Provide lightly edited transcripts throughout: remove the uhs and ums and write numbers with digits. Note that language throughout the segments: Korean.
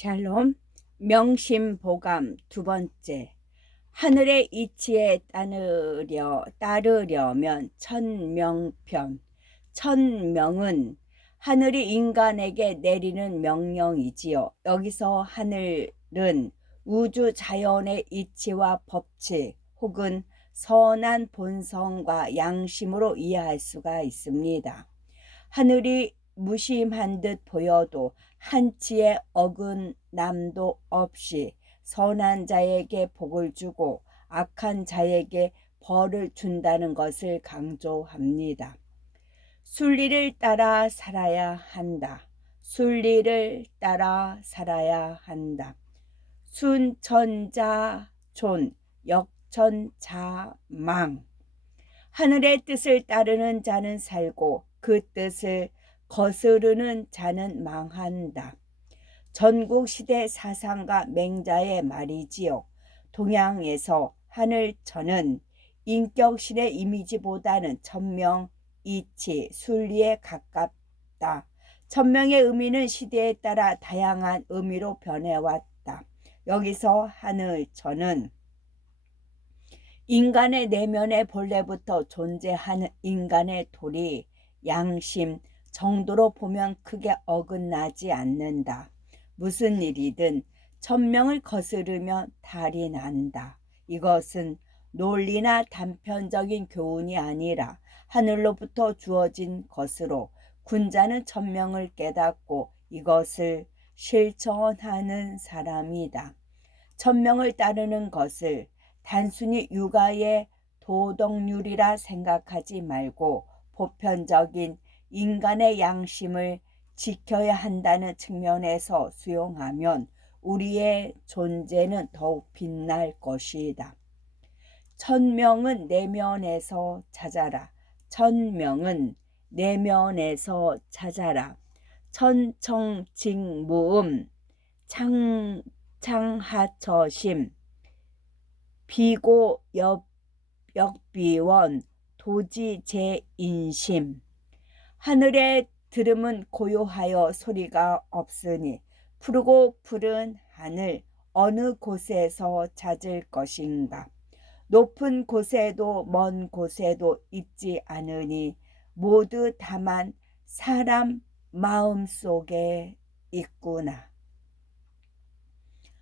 샬롬. 명심보감 두 번째. 하늘의 이치에 따르려면 천명편. 천명은 하늘이 인간에게 내리는 명령이지요. 여기서 하늘은 우주 자연의 이치와 법칙 혹은 선한 본성과 양심으로 이해할 수가 있습니다. 하늘이 무심한 듯 보여도 한치의 어긋남도 없이 선한 자에게 복을 주고 악한 자에게 벌을 준다는 것을 강조합니다. 순리를 따라 살아야 한다. 순리를 따라 살아야 한다. 순천자존, 역천자망. 하늘의 뜻을 따르는 자는 살고 그 뜻을 거스르는 자는 망한다. 전국시대 사상가 맹자의 말이지요. 동양에서 하늘천은 인격신의 이미지보다는 천명, 이치, 순리에 가깝다. 천명의 의미는 시대에 따라 다양한 의미로 변해왔다. 여기서 하늘천은 인간의 내면의 본래부터 존재하는 인간의 도리, 양심, 정도로 보면 크게 어긋나지 않는다. 무슨 일이든 천명을 거스르면 탈이 난다. 이것은 논리나 단편적인 교훈이 아니라 하늘로부터 주어진 것으로 군자는 천명을 깨닫고 이것을 실천하는 사람이다. 천명을 따르는 것을 단순히 육아의 도덕률이라 생각하지 말고 보편적인 인간의 양심을 지켜야 한다는 측면에서 수용하면 우리의 존재는 더욱 빛날 것이다. 천명은 내면에서 찾아라. 천명은 내면에서 찾아라. 천청직무음 창하처심 비고 역비원 도지제인심. 하늘의 들음은 고요하여 소리가 없으니 푸르고 푸른 하늘 어느 곳에서 찾을 것인가. 높은 곳에도 먼 곳에도 있지 않으니 모두 다만 사람 마음속에 있구나.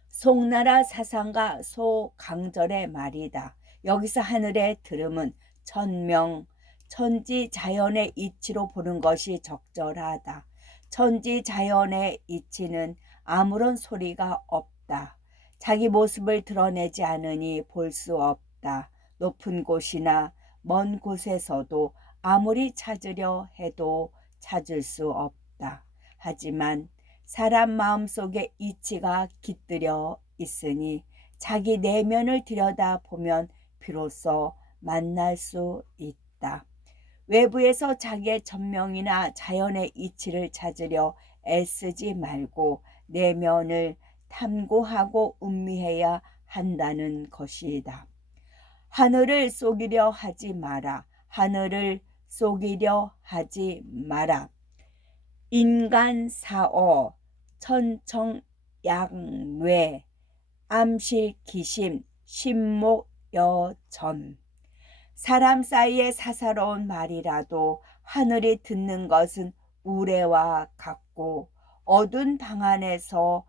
송나라 사상가 소강절의 말이다. 여기서 하늘의 들음은 천명, 천지 자연의 이치로 보는 것이 적절하다. 천지 자연의 이치는 아무런 소리가 없다. 자기 모습을 드러내지 않으니 볼 수 없다. 높은 곳이나 먼 곳에서도 아무리 찾으려 해도 찾을 수 없다. 하지만 사람 마음속에 이치가 깃들여 있으니 자기 내면을 들여다보면 비로소 만날 수 있다. 외부에서 자기의 천명이나 자연의 이치를 찾으려 애쓰지 말고 내면을 탐구하고 음미해야 한다는 것이다. 하늘을 속이려 하지 마라. 하늘을 속이려 하지 마라. 인간사어, 천청양뇌, 암실기심, 신목여전. 사람 사이의 사사로운 말이라도 하늘이 듣는 것은 우레와 같고 어두운 방 안에서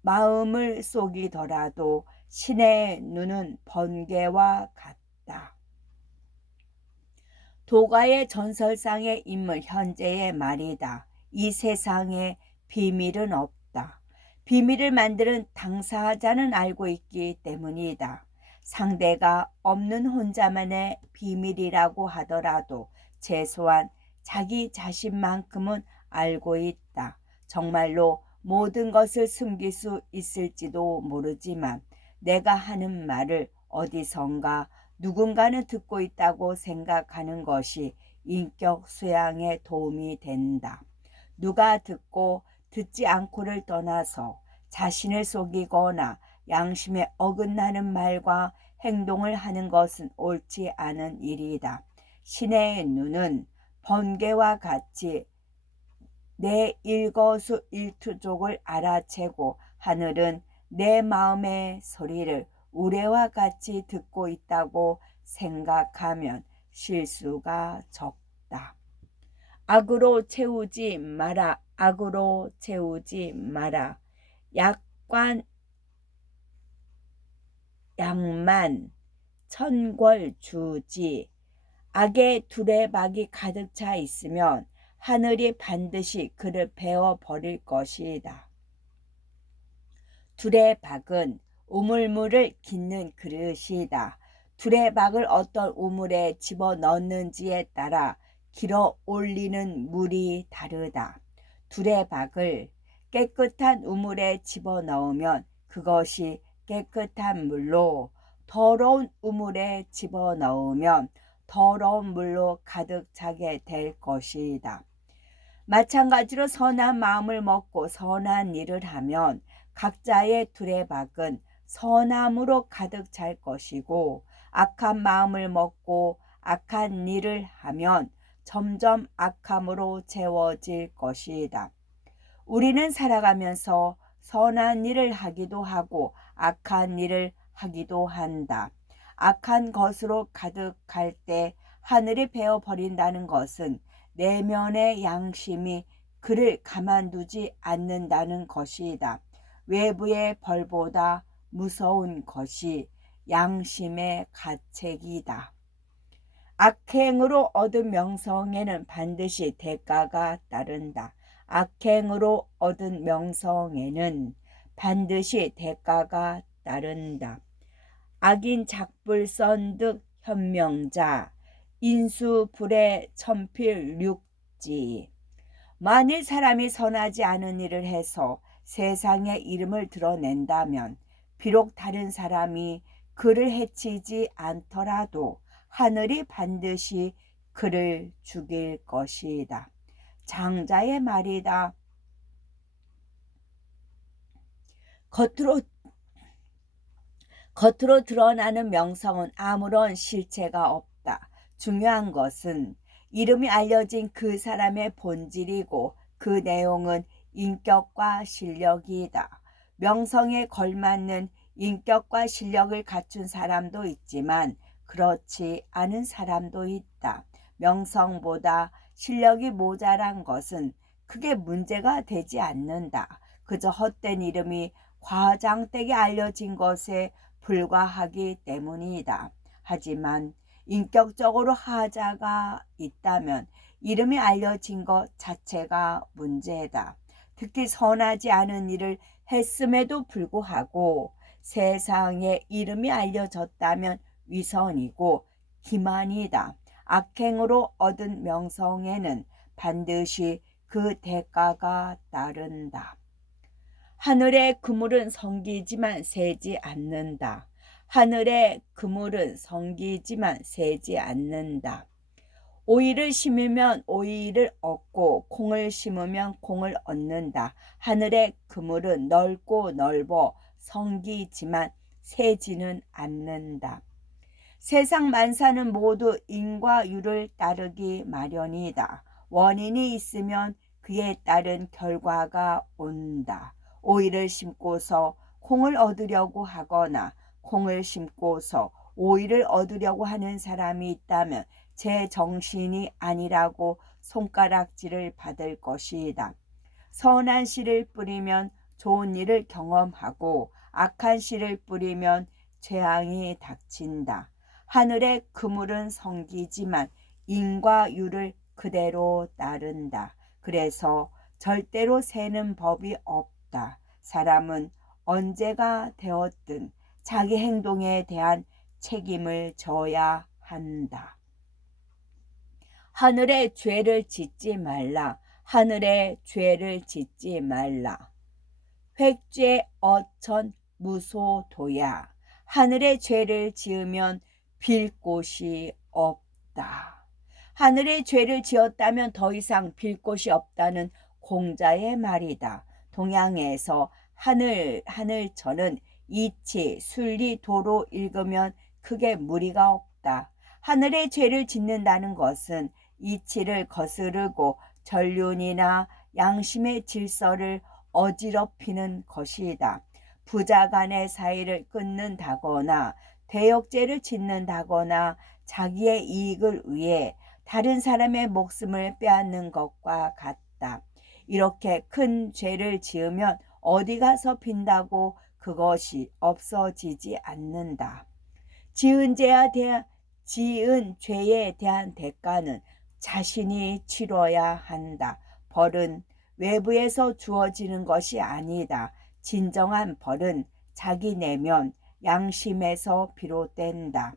마음을 속이더라도 신의 눈은 번개와 같다. 도가의 전설상의 인물 현재의 말이다. 이 세상에 비밀은 없다. 비밀을 만드는 당사자는 알고 있기 때문이다. 상대가 없는 혼자만의 비밀이라고 하더라도 최소한 자기 자신만큼은 알고 있다. 정말로 모든 것을 숨길 수 있을지도 모르지만 내가 하는 말을 어디선가 누군가는 듣고 있다고 생각하는 것이 인격 수양에 도움이 된다. 누가 듣고 듣지 않고를 떠나서 자신을 속이거나 양심에 어긋나는 말과 행동을 하는 것은 옳지 않은 일이다. 신의 눈은 번개와 같이 내 일거수일투족을 알아채고 하늘은 내 마음의 소리를 우레와 같이 듣고 있다고 생각하면 실수가 적다. 악으로 채우지 마라. 악으로 채우지 마라. 약관 양만 천궐 주지. 악의 두레박이 가득 차 있으면 하늘이 반드시 그를 베어 버릴 것이다. 두레박은 우물물을 깃는 그릇이다. 두레박을 어떤 우물에 집어넣는지에 따라 길어 올리는 물이 다르다. 두레박을 깨끗한 우물에 집어넣으면 그것이 깨끗한 물로, 더러운 우물에 집어넣으면 더러운 물로 가득 차게 될 것이다. 마찬가지로 선한 마음을 먹고 선한 일을 하면 각자의 두레박은 선함으로 가득 찰 것이고, 악한 마음을 먹고 악한 일을 하면 점점 악함으로 채워질 것이다. 우리는 살아가면서 선한 일을 하기도 하고 악한 일을 하기도 한다. 악한 것으로 가득할 때 하늘이 베어버린다는 것은 내면의 양심이 그를 가만두지 않는다는 것이다. 외부의 벌보다 무서운 것이 양심의 가책이다. 악행으로 얻은 명성에는 반드시 대가가 따른다. 악행으로 얻은 명성에는 반드시 대가가 따른다. 악인 작불선득 현명자 인수불의 천필육지. 만일 사람이 선하지 않은 일을 해서 세상의 이름을 드러낸다면 비록 다른 사람이 그를 해치지 않더라도 하늘이 반드시 그를 죽일 것이다. 장자의 말이다. 겉으로 드러나는 명성은 아무런 실체가 없다. 중요한 것은 이름이 알려진 그 사람의 본질이고 그 내용은 인격과 실력이다. 명성에 걸맞는 인격과 실력을 갖춘 사람도 있지만 그렇지 않은 사람도 있다. 명성보다 실력이 모자란 것은 크게 문제가 되지 않는다. 그저 헛된 이름이 과장되게 알려진 것에 불과하기 때문이다. 하지만 인격적으로 하자가 있다면 이름이 알려진 것 자체가 문제다. 특히 선하지 않은 일을 했음에도 불구하고 세상에 이름이 알려졌다면 위선이고 기만이다. 악행으로 얻은 명성에는 반드시 그 대가가 따른다. 하늘의 그물은 성기지만 새지 않는다. 하늘의 그물은 성기지만 새지 않는다. 오이를 심으면 오이를 얻고 콩을 심으면 콩을 얻는다. 하늘의 그물은 넓고 넓어 성기지만 새지는 않는다. 세상 만사는 모두 인과 유를 따르기 마련이다. 원인이 있으면 그에 따른 결과가 온다. 오이를 심고서 콩을 얻으려고 하거나 콩을 심고서 오이를 얻으려고 하는 사람이 있다면 제 정신이 아니라고 손가락질을 받을 것이다. 선한 씨를 뿌리면 좋은 일을 경험하고 악한 씨를 뿌리면 재앙이 닥친다. 하늘의 그물은 성기지만 인과 유를 그대로 따른다. 그래서 절대로 새는 법이 없다. 사람은 언제가 되었든 자기 행동에 대한 책임을 져야 한다. 하늘의 죄를 짓지 말라. 하늘의 죄를 짓지 말라. 획죄 어천 무소도야. 하늘의 죄를 지으면 빌 곳이 없다. 하늘의 죄를 지었다면 더 이상 빌 곳이 없다는 공자의 말이다. 동양에서 하늘천은 이치, 순리, 도로 읽으면 크게 무리가 없다. 하늘의 죄를 짓는다는 것은 이치를 거스르고 전륜이나 양심의 질서를 어지럽히는 것이다. 부자 간의 사이를 끊는다거나 대역죄를 짓는다거나 자기의 이익을 위해 다른 사람의 목숨을 빼앗는 것과 같다. 이렇게 큰 죄를 지으면 어디 가서 빈다고 그것이 없어지지 않는다. 지은 죄에 대한 대가는 자신이 치러야 한다. 벌은 외부에서 주어지는 것이 아니다. 진정한 벌은 자기 내면 양심에서 비롯된다.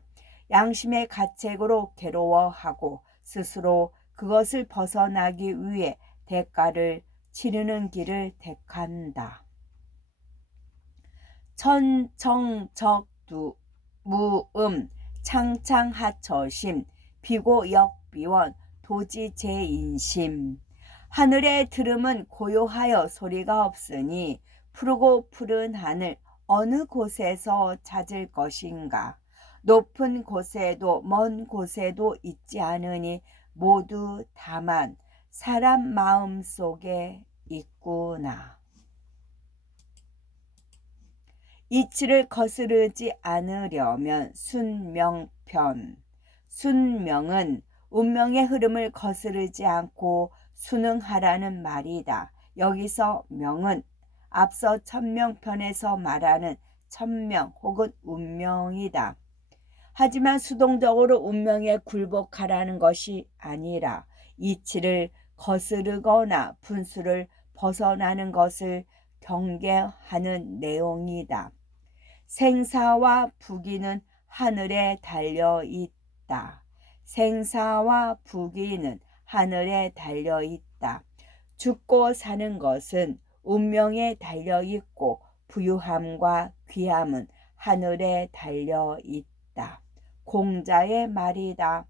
양심의 가책으로 괴로워하고 스스로 그것을 벗어나기 위해 대가를 치르는 길을 택한다. 천정적두 무음 창창하처심 비고역비원 도지제인심. 하늘의 들음은 고요하여 소리가 없으니 푸르고 푸른 하늘 어느 곳에서 찾을 것인가. 높은 곳에도 먼 곳에도 있지 않으니 모두 다만 사람 마음 속에 있구나. 이치를 거스르지 않으려면 순명편. 순명은 운명의 흐름을 거스르지 않고 순응하라는 말이다. 여기서 명은 앞서 천명편에서 말하는 천명 혹은 운명이다. 하지만 수동적으로 운명에 굴복하라는 것이 아니라 이치를 거스르거나 분수를 벗어나는 것을 경계하는 내용이다. 생사와 부귀는 하늘에 달려 있다. 생사와 부귀는 하늘에 달려 있다. 죽고 사는 것은 운명에 달려 있고 부유함과 귀함은 하늘에 달려 있다. 공자의 말이다.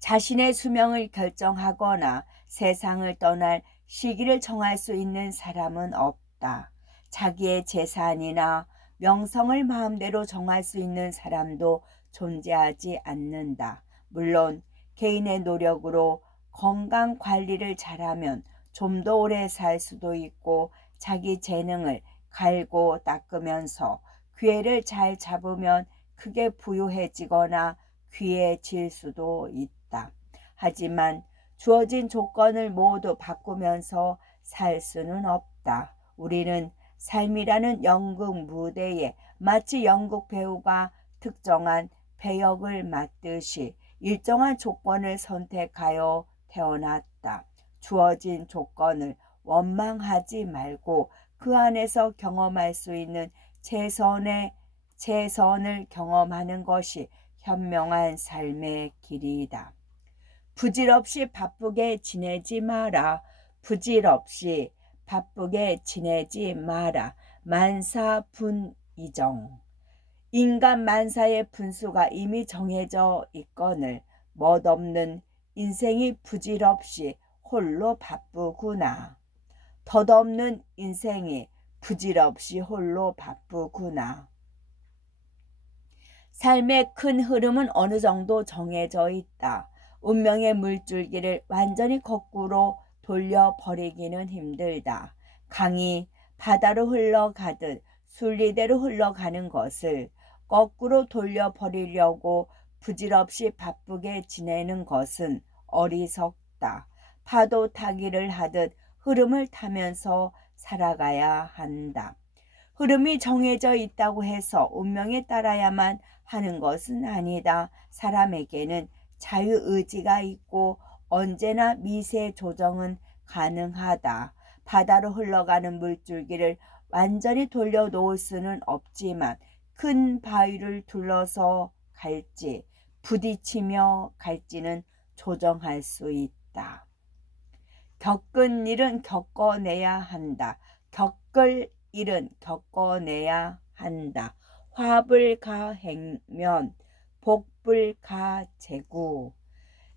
자신의 수명을 결정하거나 세상을 떠날 시기를 정할 수 있는 사람은 없다. 자기의 재산이나 명성을 마음대로 정할 수 있는 사람도 존재하지 않는다. 물론 개인의 노력으로 건강 관리를 잘하면 좀 더 오래 살 수도 있고 자기 재능을 갈고 닦으면서 기회를 잘 잡으면 크게 부유해지거나 귀해질 수도 있다. 하지만 주어진 조건을 모두 바꾸면서 살 수는 없다. 우리는 삶이라는 연극 무대에 마치 연극 배우가 특정한 배역을 맡듯이 일정한 조건을 선택하여 태어났다. 주어진 조건을 원망하지 말고 그 안에서 경험할 수 있는 최선을 경험하는 것이 현명한 삶의 길이다. 부질없이 바쁘게 지내지 마라. 부질없이 바쁘게 지내지 마라. 만사분이정. 인간 만사의 분수가 이미 정해져 있거늘 멋없는 인생이 부질없이 홀로 바쁘구나. 덧없는 인생이 부질없이 홀로 바쁘구나. 삶의 큰 흐름은 어느 정도 정해져 있다. 운명의 물줄기를 완전히 거꾸로 돌려버리기는 힘들다. 강이 바다로 흘러가듯 순리대로 흘러가는 것을 거꾸로 돌려버리려고 부질없이 바쁘게 지내는 것은 어리석다. 파도 타기를 하듯 흐름을 타면서 살아가야 한다. 흐름이 정해져 있다고 해서 운명에 따라야만 하는 것은 아니다. 사람에게는 자유의지가 있고 언제나 미세 조정은 가능하다. 바다로 흘러가는 물줄기를 완전히 돌려놓을 수는 없지만 큰 바위를 둘러서 갈지 부딪히며 갈지는 조정할 수 있다. 겪은 일은 겪어내야 한다. 겪을 일은 겪어내야 한다. 화불가행면 복불가재구.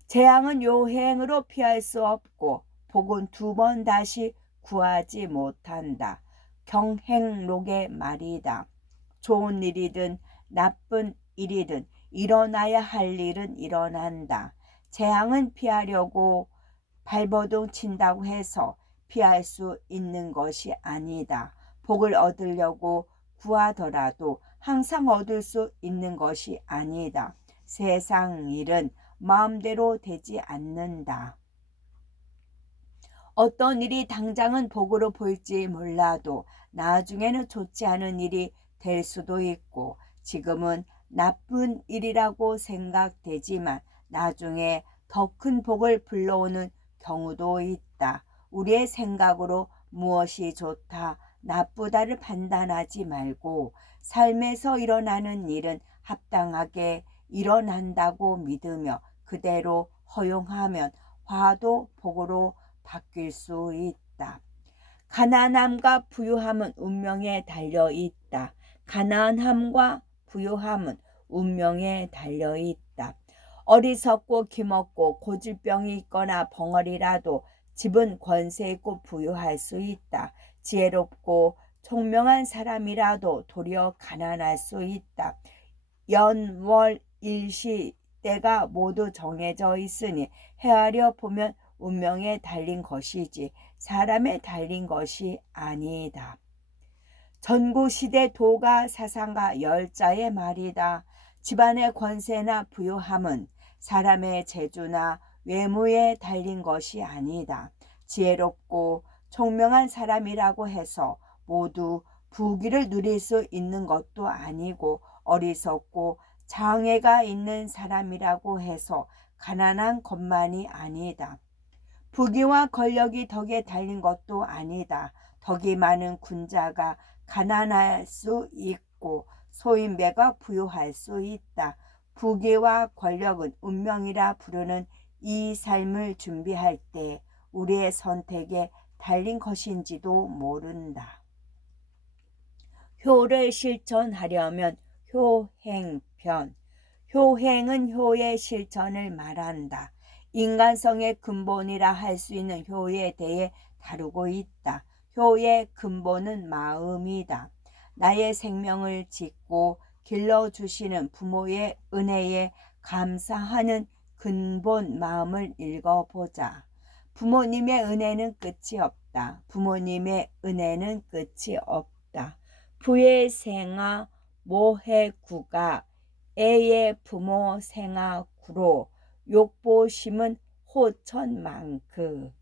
재앙은 요행으로 피할 수 없고 복은 2번 다시 구하지 못한다. 경행록의 말이다. 좋은 일이든 나쁜 일이든 일어나야 할 일은 일어난다. 재앙은 피하려고 발버둥 친다고 해서 피할 수 있는 것이 아니다. 복을 얻으려고 구하더라도 항상 얻을 수 있는 것이 아니다. 세상 일은 마음대로 되지 않는다. 어떤 일이 당장은 복으로 보일지 몰라도 나중에는 좋지 않은 일이 될 수도 있고, 지금은 나쁜 일이라고 생각되지만 나중에 더 큰 복을 불러오는 경우도 있다. 우리의 생각으로 무엇이 좋다, 나쁘다를 판단하지 말고 삶에서 일어나는 일은 합당하게 일어난다고 믿으며 그대로 허용하면 화도 복으로 바뀔 수 있다. 가난함과 부유함은 운명에 달려 있다. 가난함과 부유함은 운명에 달려 있다. 어리석고 기먹고 고질병이 있거나 벙어리라도 집은 권세 있고 부유할 수 있다. 지혜롭고 총명한 사람이라도 도리어 가난할 수 있다. 연월 일시 때가 모두 정해져 있으니 헤아려 보면 운명에 달린 것이지 사람에 달린 것이 아니다. 전고시대 도가 사상가 열자의 말이다. 집안의 권세나 부유함은 사람의 재주나 외모에 달린 것이 아니다. 지혜롭고 총명한 사람이라고 해서 모두 부귀를 누릴 수 있는 것도 아니고, 어리석고 장애가 있는 사람이라고 해서 가난한 것만이 아니다. 부귀와 권력이 덕에 달린 것도 아니다. 덕이 많은 군자가 가난할 수 있고 소인배가 부유할 수 있다. 부귀와 권력은 운명이라 부르는 이 삶을 준비할 때 우리의 선택에 달린 것인지도 모른다. 효를 실천하려면 효행편. 효행은 효의 실천을 말한다. 인간성의 근본이라 할 수 있는 효에 대해 다루고 있다. 효의 근본은 마음이다. 나의 생명을 짓고 길러주시는 부모의 은혜에 감사하는 근본 마음을 읽어보자. 부모님의 은혜는 끝이 없다. 부모님의 은혜는 끝이 없다. 부의 생아 모해 구가 애의 부모 생아 구로 욕보심은 호천만크.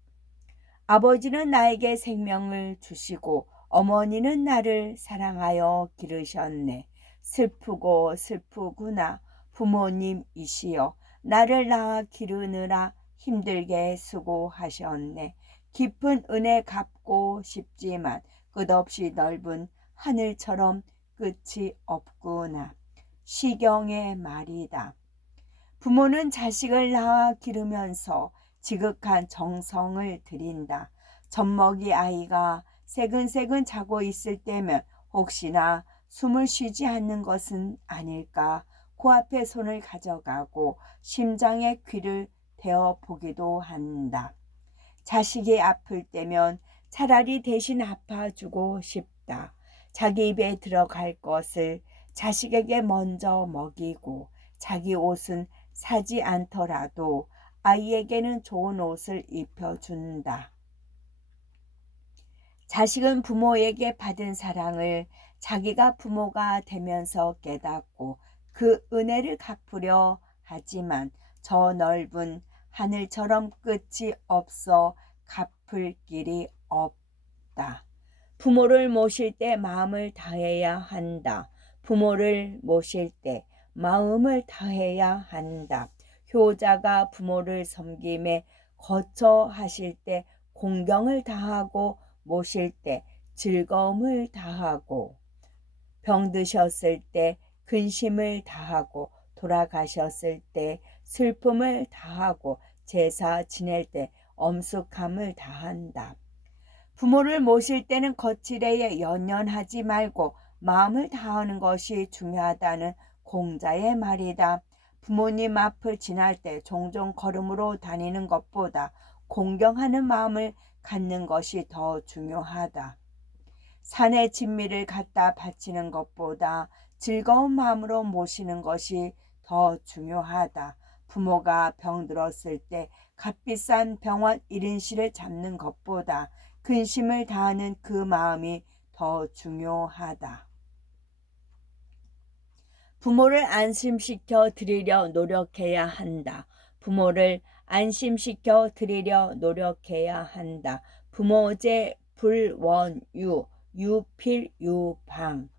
아버지는 나에게 생명을 주시고 어머니는 나를 사랑하여 기르셨네. 슬프고 슬프구나 부모님이시여. 나를 낳아 기르느라 힘들게 수고하셨네. 깊은 은혜 갚고 싶지만 끝없이 넓은 하늘처럼 끝이 없구나. 시경의 말이다. 부모는 자식을 낳아 기르면서 지극한 정성을 들인다. 젖먹이 아이가 새근새근 자고 있을 때면 혹시나 숨을 쉬지 않는 것은 아닐까 코앞에 손을 가져가고 심장에 귀를 대어 보기도 한다. 자식이 아플 때면 차라리 대신 아파주고 싶다. 자기 입에 들어갈 것을 자식에게 먼저 먹이고 자기 옷은 사지 않더라도 아이에게는 좋은 옷을 입혀준다. 자식은 부모에게 받은 사랑을 자기가 부모가 되면서 깨닫고 그 은혜를 갚으려 하지만 저 넓은 하늘처럼 끝이 없어 갚을 길이 없다. 부모를 모실 때 마음을 다해야 한다. 부모를 모실 때 마음을 다해야 한다. 효자가 부모를 섬김에 거처하실 때 공경을 다하고 모실 때 즐거움을 다하고 병드셨을 때 근심을 다하고 돌아가셨을 때 슬픔을 다하고 제사 지낼 때 엄숙함을 다한다. 부모를 모실 때는 거칠에 연연하지 말고 마음을 다하는 것이 중요하다는 공자의 말이다. 부모님 앞을 지날 때 종종 걸음으로 다니는 것보다 공경하는 마음을 갖는 것이 더 중요하다. 산의 진미를 갖다 바치는 것보다 즐거운 마음으로 모시는 것이 더 중요하다. 부모가 병들었을 때 값비싼 병원 1인실을 잡는 것보다 근심을 다하는 그 마음이 더 중요하다. 부모를 안심시켜 드리려 노력해야 한다. 부모를 안심시켜 드리려 노력해야 한다. 부모제 불원유 유필유방.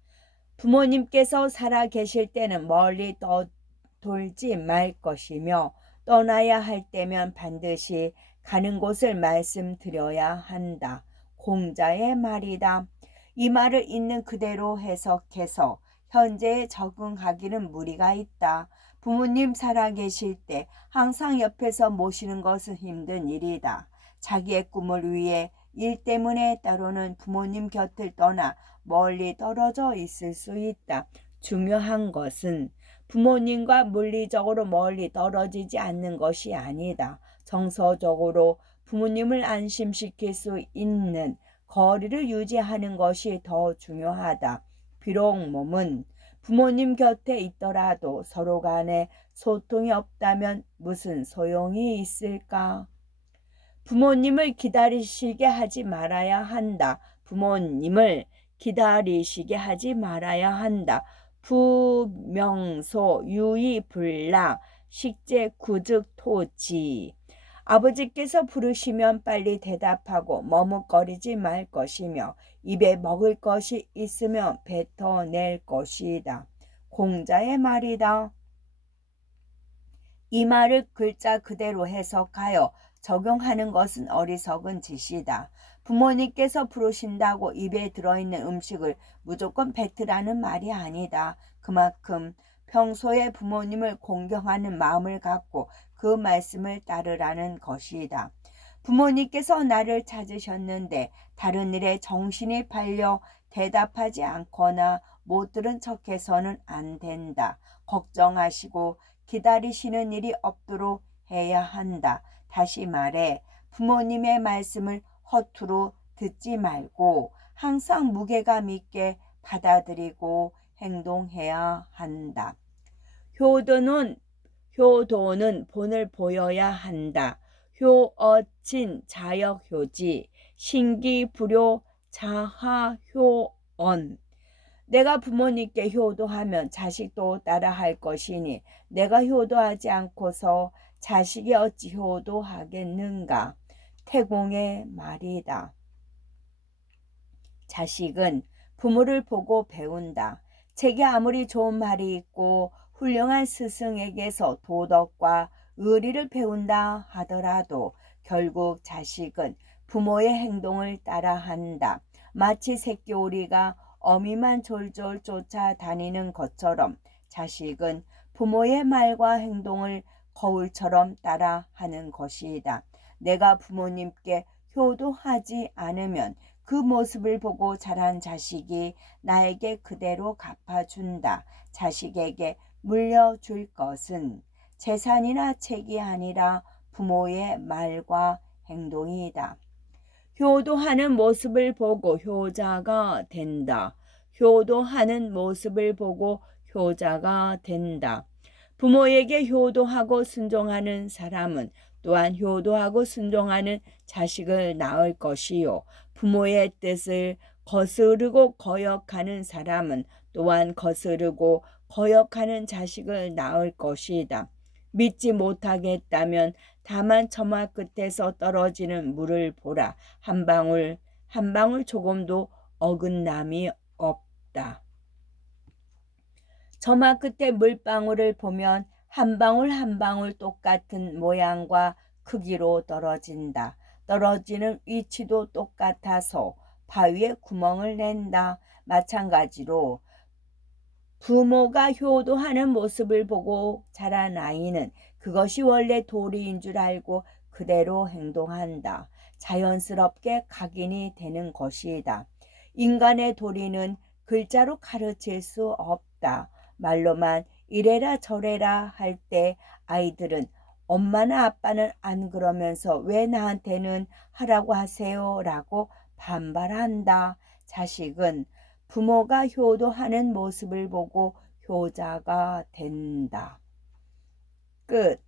부모님께서 살아 계실 때는 멀리 떠돌지 말 것이며 떠나야 할 때면 반드시 가는 곳을 말씀드려야 한다. 공자의 말이다. 이 말을 있는 그대로 해석해서 현재에 적응하기는 무리가 있다. 부모님 살아계실 때 항상 옆에서 모시는 것은 힘든 일이다. 자기의 꿈을 위해 일 때문에 때로는 부모님 곁을 떠나 멀리 떨어져 있을 수 있다. 중요한 것은 부모님과 물리적으로 멀리 떨어지지 않는 것이 아니다. 정서적으로 부모님을 안심시킬 수 있는 거리를 유지하는 것이 더 중요하다. 비록 몸은 부모님 곁에 있더라도 서로 간에 소통이 없다면 무슨 소용이 있을까? 부모님을 기다리시게 하지 말아야 한다. 부모님을 기다리시게 하지 말아야 한다. 부명소 유의불락 식재구즉토지. 아버지께서 부르시면 빨리 대답하고 머뭇거리지 말 것이며 입에 먹을 것이 있으면 뱉어낼 것이다. 공자의 말이다. 이 말을 글자 그대로 해석하여 적용하는 것은 어리석은 짓이다. 부모님께서 부르신다고 입에 들어있는 음식을 무조건 뱉으라는 말이 아니다. 그만큼 평소에 부모님을 공경하는 마음을 갖고 그 말씀을 따르라는 것이다. 부모님께서 나를 찾으셨는데 다른 일에 정신이 팔려 대답하지 않거나 못 들은 척해서는 안 된다. 걱정하시고 기다리시는 일이 없도록 해야 한다. 다시 말해 부모님의 말씀을 허투루 듣지 말고 항상 무게감 있게 받아들이고 행동해야 한다. 효도는 본을 보여야 한다. 효어친 자역효지 신기불효 자하효언. 내가 부모님께 효도하면 자식도 따라할 것이니 내가 효도하지 않고서 자식이 어찌 효도하겠는가. 태공의 말이다. 자식은 부모를 보고 배운다. 책에 아무리 좋은 말이 있고 훌륭한 스승에게서 도덕과 의리를 배운다 하더라도 결국 자식은 부모의 행동을 따라한다. 마치 새끼오리가 어미만 졸졸 쫓아다니는 것처럼 자식은 부모의 말과 행동을 거울처럼 따라하는 것이다. 내가 부모님께 효도하지 않으면 그 모습을 보고 자란 자식이 나에게 그대로 갚아준다. 자식에게 물려줄 것은 재산이나 책이 아니라 부모의 말과 행동이다. 효도하는 모습을 보고 효자가 된다. 효도하는 모습을 보고 효자가 된다. 부모에게 효도하고 순종하는 사람은 또한 효도하고 순종하는 자식을 낳을 것이요. 부모의 뜻을 거스르고 거역하는 사람은 또한 거스르고 거역하는 자식을 낳을 것이다. 믿지 못하겠다면 다만 처마 끝에서 떨어지는 물을 보라. 한 방울 한 방울 조금도 어긋남이 없다. 처마 끝에 물방울을 보면 한 방울 한 방울 똑같은 모양과 크기로 떨어진다. 떨어지는 위치도 똑같아서 바위에 구멍을 낸다. 마찬가지로 부모가 효도하는 모습을 보고 자란 아이는 그것이 원래 도리인 줄 알고 그대로 행동한다. 자연스럽게 각인이 되는 것이다. 인간의 도리는 글자로 가르칠 수 없다. 말로만 이래라 저래라 할 때 아이들은 엄마나 아빠는 안 그러면서 왜 나한테는 하라고 하세요? 라고 반발한다. 자식은 부모가 효도하는 모습을 보고 효자가 된다. 끝.